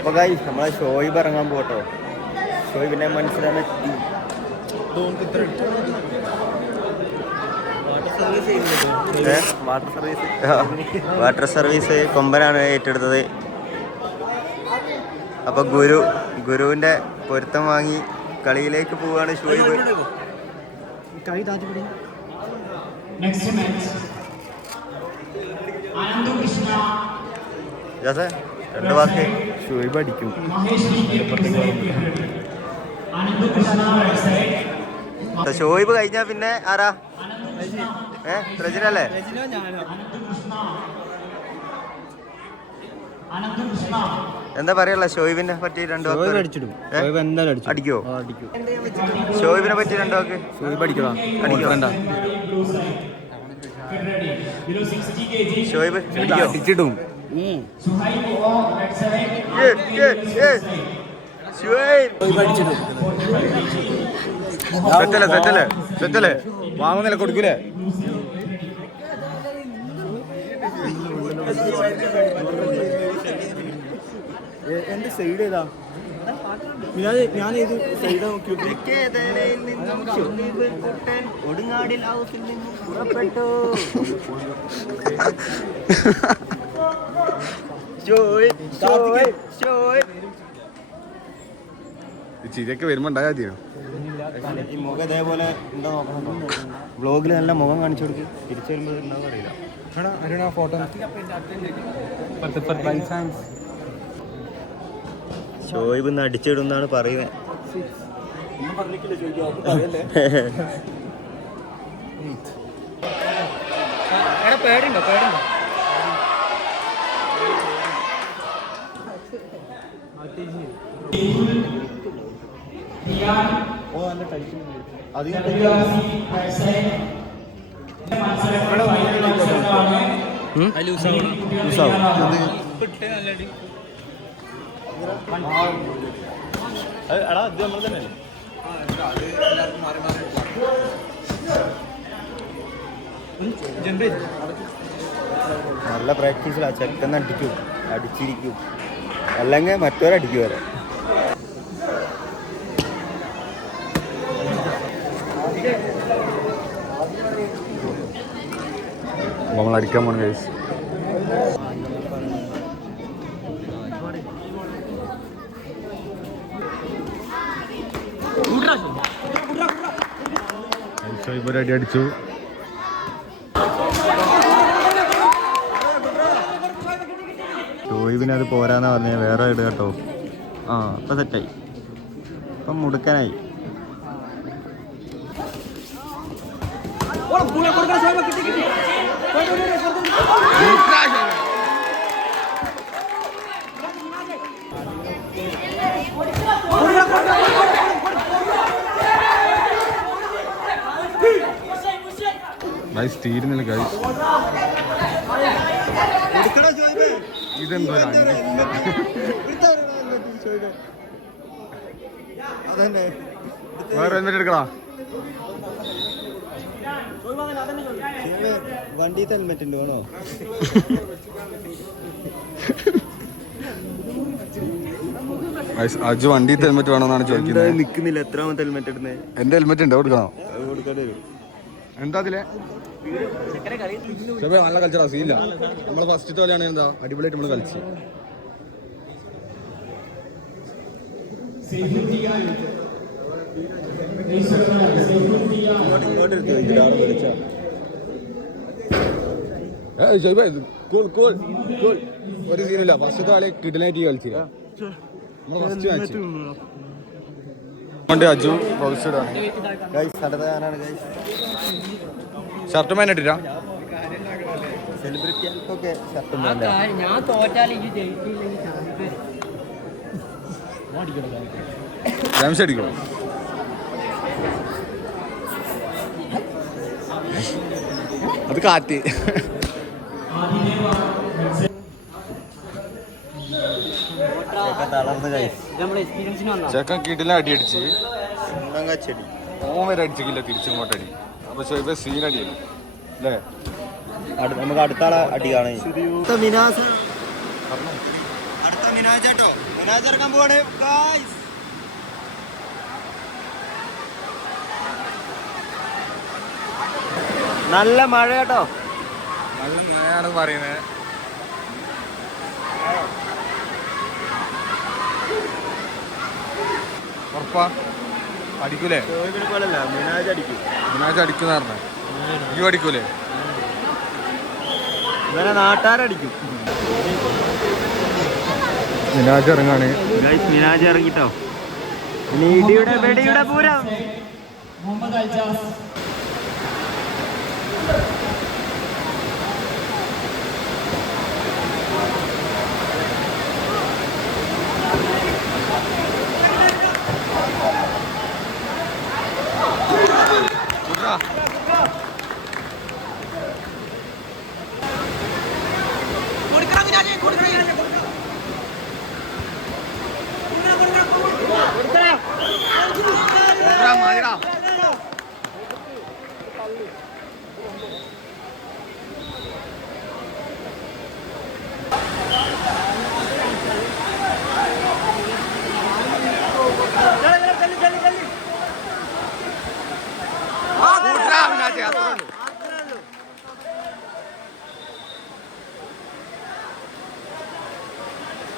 അപ്പോൾ ഗൈസ് നമ്മളെ ഷോയിബ് ഇറങ്ങാൻ പോട്ടോ. ഷോയിബിനെ മനസ്സിലാണ് വാട്ടർ സർവീസ് കൊമ്പനാണ് ഏറ്റെടുത്തത്. അപ്പോൾ ഗുരുവിൻ്റെ പൊരുത്തം വാങ്ങി കളിയിലേക്ക് പോവുകയാണ് ഷോയിബ്. രണ്ട് വാക്ക് ഷോയിബ് അടിക്കും. ഷോയിബ് കഴിഞ്ഞാ പിന്നെ ആരാ? റജിനല്ലേ? എന്താ പറയല്ല ഷോയിബിനെ പറ്റി രണ്ട് വാക്ക്? അടിക്കോ? ഷോയിബിനെ പറ്റി രണ്ട് വാക്ക്? ഷോയിബ് അടിക്കോ? ഷോയിബ് അടിച്ചിടും. സെറ്റല്ലേ വാങ്ങുന്നില്ല, കൊടുക്കൂലേ? എന്റെ സൈഡ് ഏതാ? ഞാൻ ഏത് സൈഡാ നോക്കി? ഒടുങ്ങാടിൽ ഹൗസിൽ നിന്നും പുറപ്പെട്ടു. ചിരിയൊക്കെ വരുമ്പോ ഉണ്ടാകാ തീരും. ഈ മുഖം ഇതേപോലെ ഉണ്ടോ നോക്കണം. വ്ളോഗിൽ നല്ല മുഖം കാണിച്ചു കൊടുക്ക്. തിരിച്ചു വരുമ്പോൾ ഉണ്ടാവും അറിയില്ല. ഫോട്ടോ ഷോയിബ് ഇന്ന് അടിച്ചിടുന്നാണ് പറയുന്നത്. പേടുണ്ടോ? നല്ല പ്രാക്ടീസിലാ. ചെക്കന്ന് അടിച്ചിരിക്കും, അല്ലെങ്കിൽ മറ്റവരടിക്കും വരെ. നമ്മളടിക്കാൻ പോണ കേസ്. അടി അടിച്ചു. ഷോയിബിന് അത് പോരാന്നാ പറഞ്ഞ വേറെ ഇടുക കേട്ടോ. ഇപ്പം സെറ്റായി, ഇപ്പം മുടുക്കനായി. തീരുന്നില്ല ഗൈസ്. ഇതെന്തോ വേറെ ഹെൽമെറ്റ് എടുക്കടാ. വണ്ടിത്തെ ഹെൽമെറ്റ് ഉണ്ടോ? അജു വണ്ടിത്തെ ഹെൽമെറ്റ് വേണമെന്നാണ് ചോദിക്കുന്നത്. നിൽക്കുന്നില്ല. എത്രാമത്തെ ഹെൽമെറ്റ് ഇടുന്നത്? എന്റെ ഹെൽമെറ്റ് ഉണ്ട്, കൊടുക്കണോ? കൊടുക്കേണ്ടി വരും. എന്താ അതിലെ നല്ല കളിച്ചാ സീല്ല. നമ്മളെ ഫസ്റ്റ് തോലെയാണ് എന്താ അടിപൊളിയായിട്ട് നമ്മള് കളിച്ചു. ഒരു സീനില്ല. ഫസ്റ്റ് തോലെ കിടലായിട്ട് കളിച്ചില്ല. നമ്മള് ഫസ്റ്റ് മാച്ച് അജു ഷർട്ട് മാൻ ഇട്ടിട്ടാ. സെലിബ്രിറ്റികൾക്കൊക്കെ ഷർട്ടും ഞാൻ തോറ്റാൽ അടിക്കണോ? അത് കാറ്റ്. ചെക്കൻ കിടില അടി അടിച്ച് ഓമര അടിച്ചില്ല തിരിച്ചിങ്ങോട്ടടി. അപ്പൊ ചോദിപ്പോ സീനടിയല്ലോ അല്ലേ? നമുക്ക് അടുത്ത ആളെ അടി കാണാൻ. മിനാജാട്ടോ മിനാജ് ഇറങ്ങാൻ പോവാണ് ഗായ്സ്. നല്ല മഴ കേട്ടോ. ഞാനാണ് പറയുന്നത്. ഉറപ്പാ അടിക്കൂലേ? മിനാജ് അടിക്കും. മിനാജ് അടിക്കുന്ന പറഞ്ഞ ഈ അടിക്കൂലേ? ഇവരെ നാട്ടാരടിക്കും. മിനാജ് ഇറങ്ങാണ്. മിനാജ് ഇറങ്ങിട്ടോ. ഇനി ഇടിയുടെ വെടിയുടെ പൂരം.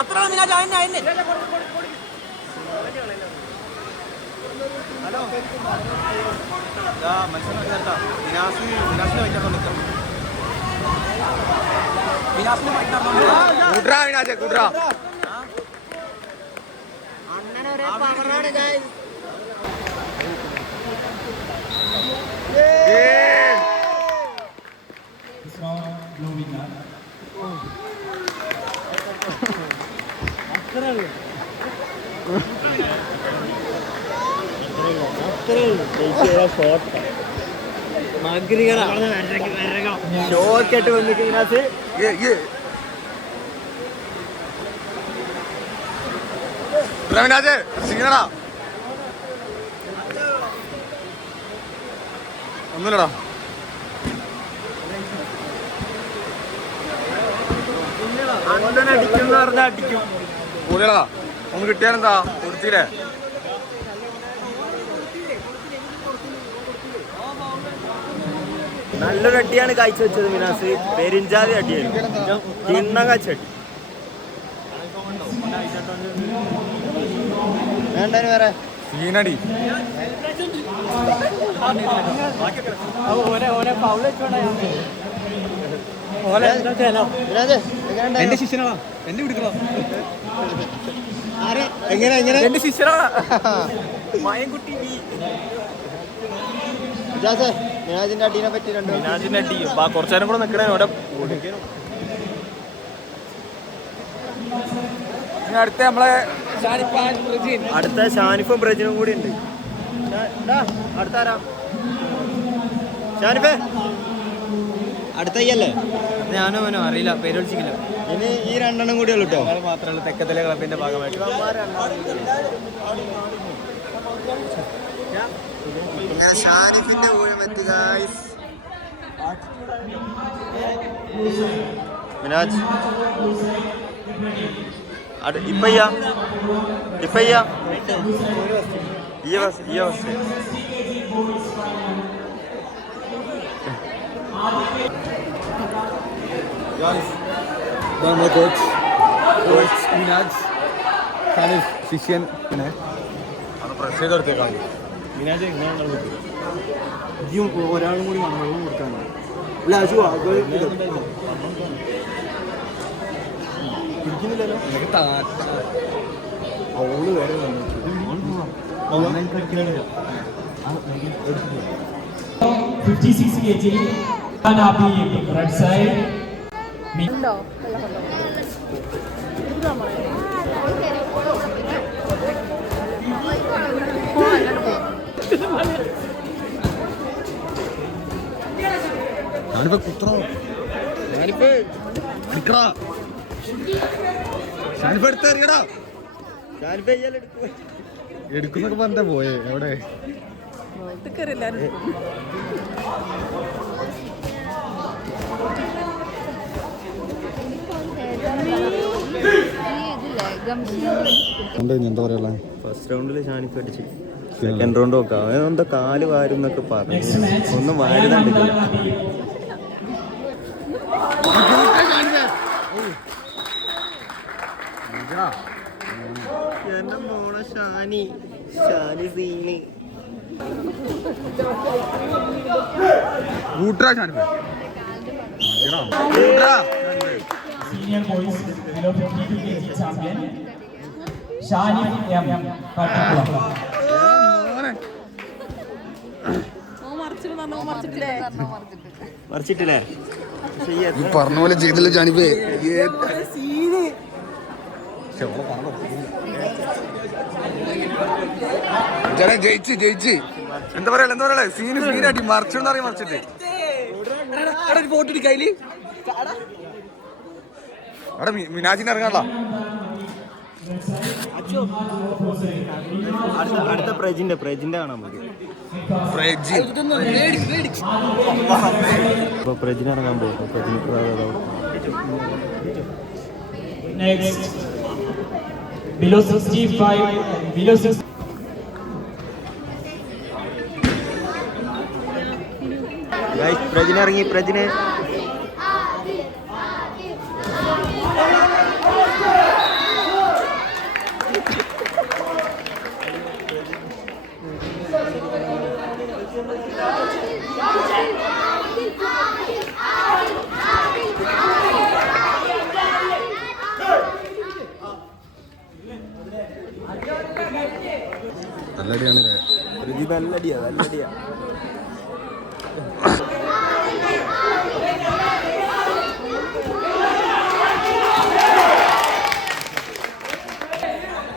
അത്ര മിനാജ് അയന്നെ ഷോർട്ട് വന്നിട്ട് ഒന്നുമില്ലടാ. അടിക്കും പറഞ്ഞാൽ അടിക്കും. കൂടിയടാ ഒന്ന് കിട്ടിയാലെന്താ കൊടുത്തില്ലേ? നല്ലൊരു അടിയാണ് കാഴ്ചവെച്ചത് മിനാസ്. പെരിഞ്ചാതി അടിയായിരുന്നു. കിണ്ണ കാച്ചടി വേണ്ടതിന് വേറെ സീനടി. എന്റെ ശിഷ്യനാ. എന്റെ വിടുക്കണോ? എങ്ങനെ എങ്ങനെ എന്റെ ശിഷ്യനാ. മായൻകുട്ടി മിനാജിന്റെ അടീനെ പറ്റി മിനാജിന്റെ അടി കുറച്ചു നേരം കൂടെ നിൽക്കണേ. അടുത്ത നമ്മളെ അടുത്ത ഷാനിഫും ബ്രജിനും കൂടി ഉണ്ട്. അടുത്താരാ? ഷാനിഫേ അടുത്തയ്യല്ലേ? ഞാനോ അവനോ അറിയില്ല, പേര് വിളിച്ചില്ല. ഇനി ഈ രണ്ടെണ്ണം കൂടി ഉള്ളു കേട്ടോ. മാത്രമല്ല തെക്കത്തിലെ ക്ലബിന്റെ ഭാഗമായിട്ട് ഷാനിഫിന്റെ ഊഴം എത്തി ഗായ്സ്. മിനാജ് ഇപ്പയ്യ നമ്മുടെ കോച്ച് മിനാജ് ഷാനിഫ് ശിഷ്യൻ. പിന്നെ അത് പ്രസ് ചെയ്തെടുത്തേക്കാം. മിനാജ് ഒരാളും കൂടി വെള്ളം കൊടുക്കാണ്. അല്ല അശുവാ പിടിക്കുന്നില്ലല്ലോ. അവള് വേറെ 56 kg Hanabi right side. ഞാനിപ്പോ കുത്രോ എടുക്കുന്നൊക്കെ പറഞ്ഞ പോയേ. എവിടെ എന്താ പറയാ ഫസ്റ്റ് റൗണ്ടിൽ ഷാനിഫ് അടിച്ച് സെക്കൻഡ് റൗണ്ട് നോക്കാം എന്താ കാല് വാരും എന്നൊക്കെ പറഞ്ഞു ഒന്നും വാരുന്നുണ്ടില്ല. എന്റെ മോളെ Shani scene Senior boys below 52 kg champion Shanif M. Kattakulam. മറിച്ചിട്ടില്ലേ പറഞ്ഞ പോലെ ചെയ്തില്ല ജാനിപ്പേ. ജയിച്ച് എന്താ പറയാ സീനാട്ടി മറിച്ചെന്ന് പറയും മറിച്ചിട്ട് അവിടെ മിനാജിന് ഇറങ്ങാനുള്ള അടുത്ത പ്രജിന്റെ കാണാൻ മതി. അപ്പൊ പ്രജിന് ഇറങ്ങാൻ പോകും. Next below 65 below 60 പ്രജിന് ഇറങ്ങി. പ്രജിന് നല്ലടിയാണ്. പ്രജി നല്ലടിയാ.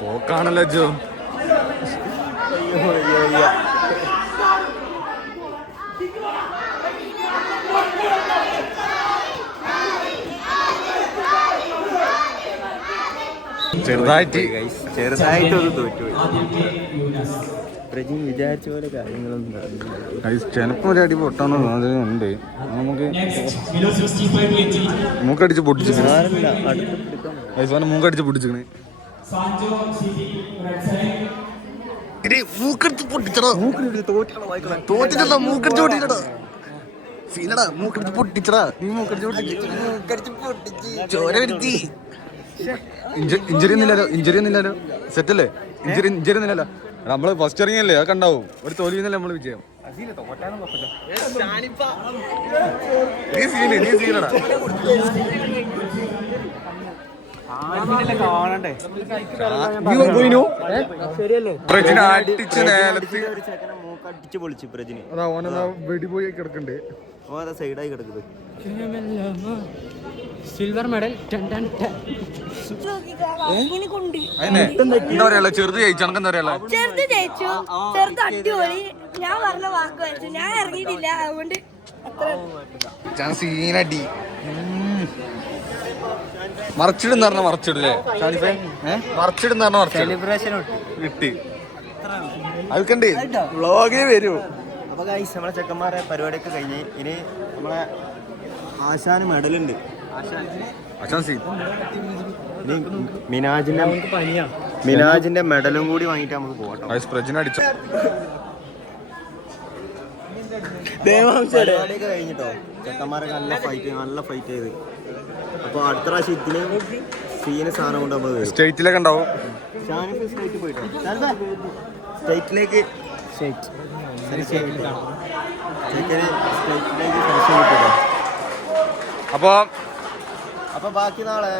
പോക്കാണല്ലോ ജോ. ചെറുതായിട്ടൊരു തോറ്റുപോയി. പ്രജി വിചാരിച്ച പോലെ കാര്യങ്ങളൊന്നും ചിലപ്പോ ഒരു അടി പൊട്ടാണോ ഉണ്ട്. നമുക്ക് next below 65 kg മൂക്കടിച്ച് പൊട്ടിച്ചിരിക്കണേ. അടുത്തെടുക്കാം. മൂക്കടിച്ച് പൊട്ടിച്ചിരിക്കണേ. Sanjo City right side മൂക്കടിച്ച് പൊട്ടിച്ചടാ. തോറ്റിട്ടടാ. മൂക്കടിച്ച് പൊട്ടിച്ചടാ. സീനടാ. മൂക്കടിച്ച് പൊട്ടിച്ചടാ. നീ മൂക്കടിച്ച് പൊട്ടിച്ച് ചോര വരുത്തി. ഇഞ്ചുറി ഒന്നുമില്ലല്ലോ. സെറ്റല്ലേ? ഇഞ്ചുറി ഒന്നുമില്ലല്ലോ. നമ്മള് ഫസ്റ്റ് ഇറങ്ങിയല്ലേ അതൊക്കെ ഉണ്ടാവും. ഒരു തോൽവിന്നല്ലേ നമ്മള് വിജയം. നീ സീനടാ. മൂക്കടിച്ച് പൊളിച്ചു പ്രജിന്. വെടി പോയി കിടക്കണ്ടേ. സൈഡായി കിടക്കുന്നത്. സിൽവർ മെഡൽ എന്താ പറയാ ചെറുത് ജയിച്ചു. അനക്ക് എന്താ പറയാ? ചെറുത് ജയിച്ചു. ചെറുത് അടിപൊളി. ഞാൻ പറഞ്ഞ വാക്ക് വെച്ചു. ഞാൻ ഇറങ്ങിയിട്ടില്ല. അതുകൊണ്ട് സീനടി. മറച്ചിടുന്ന പറഞ്ഞ മറച്ചിടല്ലേ ഷാനിഫേ? മറച്ചിടുന്ന പറഞ്ഞ മറച്ചിടും. സെലിബ്രേഷൻ കിട്ടി. അതൊക്കെ വ്ളോഗേ വരൂ. അപ്പൊ ഗൈസ് നമ്മളെ ചെക്കന്മാരെ പരിപാടിയൊക്കെ കഴിഞ്ഞ് ഇനി നമ്മളെ ആശാന് മെഡലുണ്ട്. ഇനി മിനാജിന്റെ മെഡലും കൂടി വാങ്ങിട്ട് നമുക്ക് പോകട്ടോ. അടിച്ചു പരിപാടിയൊക്കെ കഴിഞ്ഞിട്ടോ. ചെക്കന്മാരൊക്കെ നല്ല ഫൈറ്റ് ചെയ്ത്. അപ്പൊ അടുത്ത പ്രാവശ്യം ഇതിന് സീന് സാധനം കൊണ്ട് നമ്മൾ സ്റ്റേറ്റിലൊക്കെ ഉണ്ടാവും. ഷാനിഫ് സ്റ്റേറ്റ് പോയിട്ടോ. സ്റ്റേറ്റിലേക്ക് അപ്പൊ ബാക്കി നാളെ